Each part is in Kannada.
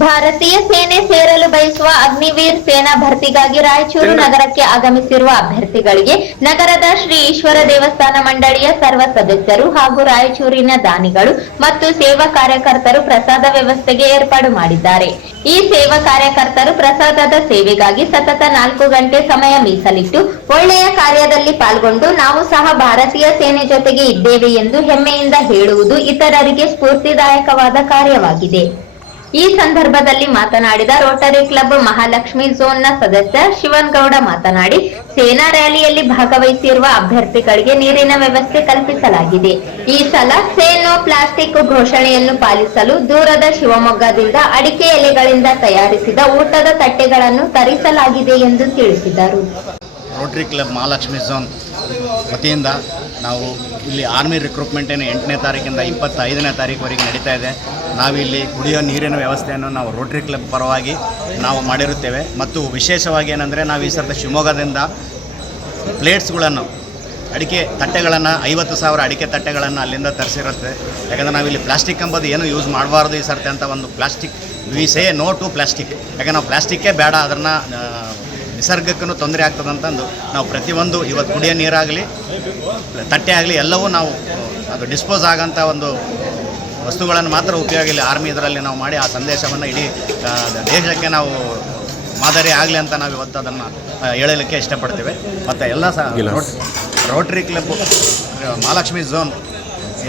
ಭಾರತೀಯ ಸೇನೆ ಸೇರಲು ಬಯಸುವ ಅಗ್ನಿವೀರ್ ಸೇನಾ ಭರ್ತಿಗಾಗಿ ರಾಯಚೂರು ನಗರಕ್ಕೆ ಆಗಮಿಸಿರುವ ಅಭ್ಯರ್ಥಿಗಳಿಗೆ ನಗರದ ಶ್ರೀ ಈಶ್ವರ ದೇವಸ್ಥಾನ ಮಂಡಳಿಯ ಸರ್ವ ಸದಸ್ಯರು ಹಾಗೂ ರಾಯಚೂರಿನ ದಾನಿಗಳು ಮತ್ತು ಸೇವಾ ಕಾರ್ಯಕರ್ತರು ಪ್ರಸಾದ ವ್ಯವಸ್ಥೆಗೆ ಏರ್ಪಾಡು ಮಾಡಿದ್ದಾರೆ. ಈ ಸೇವಾ ಕಾರ್ಯಕರ್ತರು ಪ್ರಸಾದದ ಸೇವೆಗಾಗಿ ಸತತ 4 ಗಂಟೆ ಸಮಯ ಮೀಸಲಿಟ್ಟು ಒಳ್ಳೆಯ ಕಾರ್ಯದಲ್ಲಿ ಪಾಲ್ಗೊಂಡು ನಾವು ಸಹ ಭಾರತೀಯ ಸೇನೆ ಜೊತೆಗೆ ಇದ್ದೇವೆ ಎಂದು ಹೆಮ್ಮೆಯಿಂದ ಹೇಳುವುದು ಇತರರಿಗೆ ಸ್ಫೂರ್ತಿದಾಯಕವಾದ ಕಾರ್ಯವಾಗಿದೆ. ಈ ಸಂದರ್ಭದಲ್ಲಿ ಮಾತನಾಡಿದ ರೋಟರಿ ಕ್ಲಬ್ ಮಹಾಲಕ್ಷ್ಮಿ ಝೋನ್ನ ಸದಸ್ಯ ಶಿವನ್ಗೌಡ ಮಾತನಾಡಿ, ಸೇನಾ ರ್ಯಾಲಿಯಲ್ಲಿ ಭಾಗವಹಿಸಿರುವ ಅಭ್ಯರ್ಥಿಗಳಿಗೆ ನೀರಿನ ವ್ಯವಸ್ಥೆ ಕಲ್ಪಿಸಲಾಗಿದೆ. ಈ ಸಲ ಸೇ ನೋ ಪ್ಲಾಸ್ಟಿಕ್ ಘೋಷಣೆಯನ್ನು ಪಾಲಿಸಲು ದೂರದ ಶಿವಮೊಗ್ಗದಿಂದ ಅಡಿಕೆ ಎಲೆಗಳಿಂದ ತಯಾರಿಸಿದ ಊಟದ ತಟ್ಟೆಗಳನ್ನು ತರಿಸಲಾಗಿದೆ ಎಂದು ತಿಳಿಸಿದರು. ರೋಟರಿ ಕ್ಲಬ್ ಮಹಾಲಕ್ಷ್ಮಿ ಝೋನ್ ವತಿಯಿಂದ ನಾವು ಇಲ್ಲಿ ಆರ್ಮಿ ರಿಕ್ರೂಟ್ಮೆಂಟ್ ಏನು 8ನೇ ತಾರೀಕಿಂದ 25ನೇ ತಾರೀಕುವರೆಗೆ ನಡೀತಾ ಇದೆ. ನಾವಿಲ್ಲಿ ಕುಡಿಯೋ ನೀರಿನ ವ್ಯವಸ್ಥೆಯನ್ನು ನಾವು ರೋಟರಿ ಕ್ಲಬ್ ಪರವಾಗಿ ನಾವು ಮಾಡಿರುತ್ತೇವೆ. ಮತ್ತು ವಿಶೇಷವಾಗಿ ಏನಂದರೆ ನಾವು ಈ ಸರ್ತಿ ಶಿವಮೊಗ್ಗದಿಂದ ಪ್ಲೇಟ್ಸ್ಗಳನ್ನು ಅಡಿಕೆ ತಟ್ಟೆಗಳನ್ನು 50,000 ಅಡಿಕೆ ತಟ್ಟೆಗಳನ್ನು ಅಲ್ಲಿಂದ ತರಿಸಿರುತ್ತೆ. ಯಾಕಂದರೆ ನಾವಿಲ್ಲಿ ಪ್ಲಾಸ್ಟಿಕ್ ಎಂಬುದು ಏನು ಯೂಸ್ ಮಾಡಬಾರ್ದು ಈ ಸರ್ತಿ ಅಂತ ಒಂದು plastic we say no to plastic. ಯಾಕಂದ್ರೆ ನಾವು ಪ್ಲಾಸ್ಟಿಕ್ಕೇ ಬೇಡ, ಅದನ್ನು ನಿಸರ್ಗಕ್ಕೂ ತೊಂದರೆ ಆಗ್ತದಂತಂದು ನಾವು ಪ್ರತಿಯೊಂದು ಇವತ್ತು ಕುಡಿಯೋ ನೀರಾಗಲಿ ತಟ್ಟೆ ಆಗಲಿ ಎಲ್ಲವೂ ನಾವು ಅದು ಡಿಸ್ಪೋಸ್ ಆಗೋಂಥ ಒಂದು ವಸ್ತುಗಳನ್ನು ಮಾತ್ರ ಉಪಯೋಗ ಇಲ್ಲಿ ಆರ್ಮಿ ಇದರಲ್ಲಿ ನಾವು ಮಾಡಿ ಆ ಸಂದೇಶವನ್ನು ಇಡೀ ದೇಶಕ್ಕೆ ನಾವು ಮಾದರಿ ಆಗಲಿ ಅಂತ ನಾವು ಇವತ್ತು ಅದನ್ನು ಹೇಳಲಿಕ್ಕೆ ಇಷ್ಟಪಡ್ತೀವಿ. ಮತ್ತು ಎಲ್ಲ ರೋಟರಿ ಕ್ಲಬ್ ಮಹಾಲಕ್ಷ್ಮಿ ಝೋನ್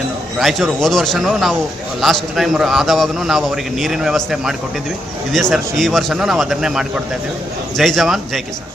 ಏನು ರಾಯಚೂರು ಹೋದ ವರ್ಷವೂ ನಾವು ಲಾಸ್ಟ್ ಟೈಮ್ ಆದವಾಗೂ ನಾವು ಅವರಿಗೆ ನೀರಿನ ವ್ಯವಸ್ಥೆ ಮಾಡಿಕೊಟ್ಟಿದ್ವಿ. ಇದೇ ಸರ್ ಈ ವರ್ಷವೂ ನಾವು ಅದನ್ನೇ ಮಾಡಿಕೊಡ್ತಾ ಇದ್ದೀವಿ. ಜೈ ಜವಾನ್ ಜೈ ಕಿಸಾನ್.